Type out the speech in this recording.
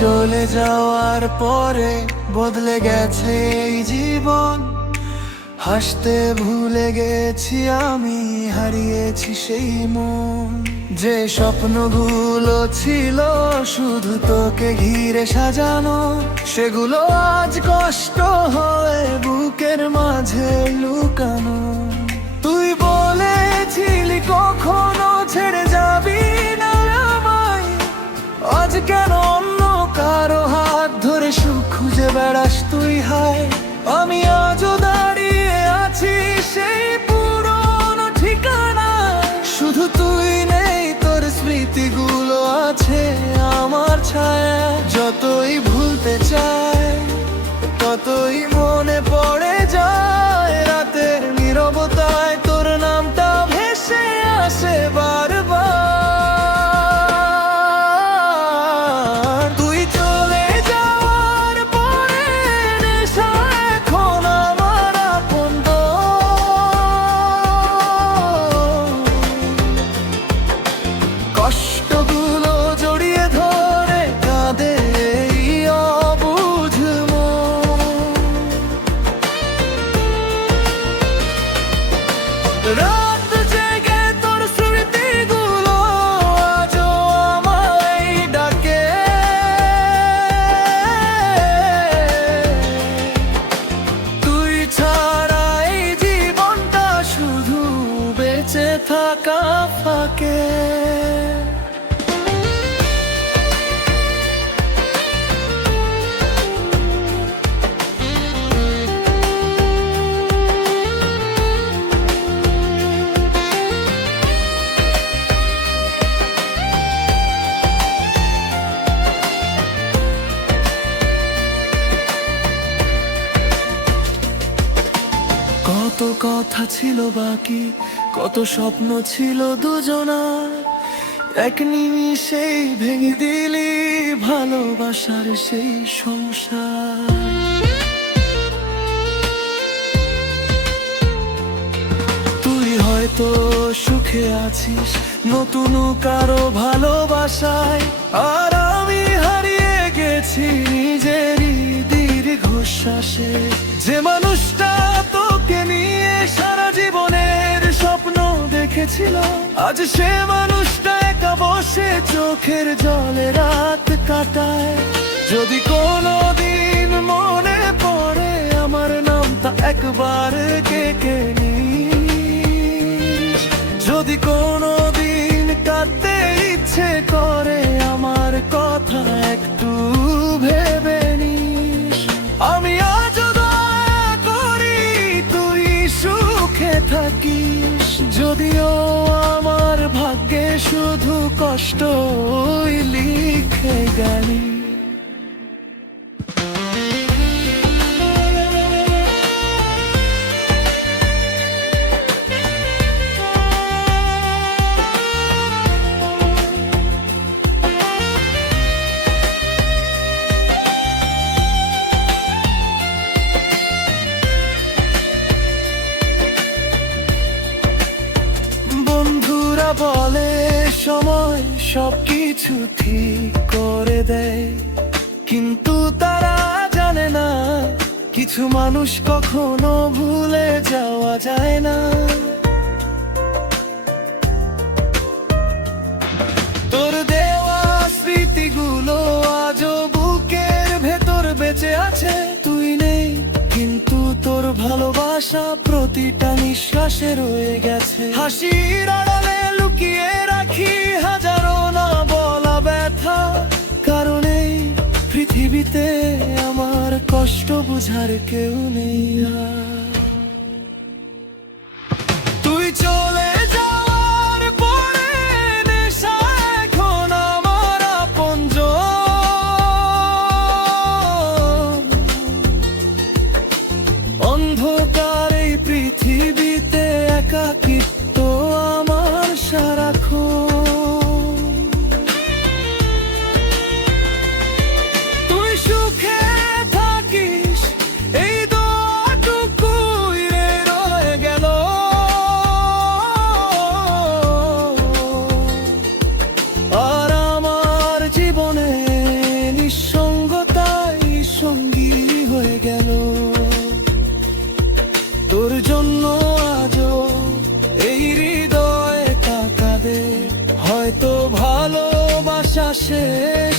চলে যাওয়ার পরে বদলে গেছে এই জীবন। হাসতে ভুলে গেছি আমি, হারিয়েছি সেই মন। যে স্বপ্নগুলো ছিল শুধু তোকে ঘিরে সাজানো, সেগুলো আজ কষ্ট হয়ে বুকের মাঝে লুকানো। তুই বলেছিলি কখনো ছেড়ে যাবি না আমায়, আজ কেন অন্য কারো হাত ধরে সুখ খুঁজে বেড়াস তুই? হায়, আমি আজও দাঁড়িয়ে আছি সেই পুরনো ঠিকানা। শুধু তুই নেই, তোর স্মৃতিগুলো আছে আমার ছায়া। যতই ভুলতে চাই ততই মনে পড়ে যায়, রাতের নীরবতায় তোর নামটা ভেসে আসে বারবার। তুই চলে যাওয়ার পরে নেশা এখন আমার আপন। কষ্টগুলো জড়িয়ে ধরে কাঁদে এই অবুঝ মন। রাত জেগে তোর স্মৃতিগুলো আজও আমায় ডাকে। তুই ছাড়া এই জীবনটা শুধু বেঁচে থাকা ফাঁকে। কত কথা ছিল বাকি, কত স্বপ্ন ছিল দুজনার, এক নিমিষেই ভেঙে দিলি ভালোবাসার সেই সংসার। তুই হয়তো সুখে আছিস নতুন কারো ভালোবাসায়, আর আমি হারিয়ে গেছি নিজেরই দীর্ঘশ্বাসে। যে মানুষটা তোকে নিয়ে সারা জীবনের স্বপ্ন দেখেছিল, আজ সে মানুষটা একা বসে চোখের জলে রাত কাটায়। যদি কোনোদিন মনে পড়ে আমার নামটা একবার কে নিস। যদি কোনোদিন কাঁদতে ইচ্ছে করে আমার কথা একটু ভেবে নিস। আমি আজও দয়া করি তুই সুখে থাকিস, যদিও আমার ভাগ্যে শুধু কষ্টই লিখে গেলি। বন্ধুরা বলে সময় সবকিছু ঠিক করে দেয়, কিন্তু তারা জানে না কিছু মানুষ কখনো ভুলে যাওয়া যায় না। তোর দেওয়া স্মৃতিগুলো আজও বুকের ভেতর বেঁচে আছে। তুই নেই, কিন্তু তোর ভালোবাসা প্রতিটা নিঃশ্বাসে রয়ে গেছে। হাসির আড়ালে লুকিয়ে রাখি হাজারো না বলা ব্যথা, কারণ এই পৃথিবীতে আমার কষ্ট বুঝার কেউ নেই আর। তুই চলে যাওয়ার পরে নেশা এখন আমার আপনজন। অন্ধকার এই পৃথিবীতে একাকিত্ব আমার সারাক্ষণ। তুই সুখে থাকিস এই দোয়াটুকু তোর জন্য আজও এই হৃদয় কাঁদে, হয়তো ভালোবাসা শেষ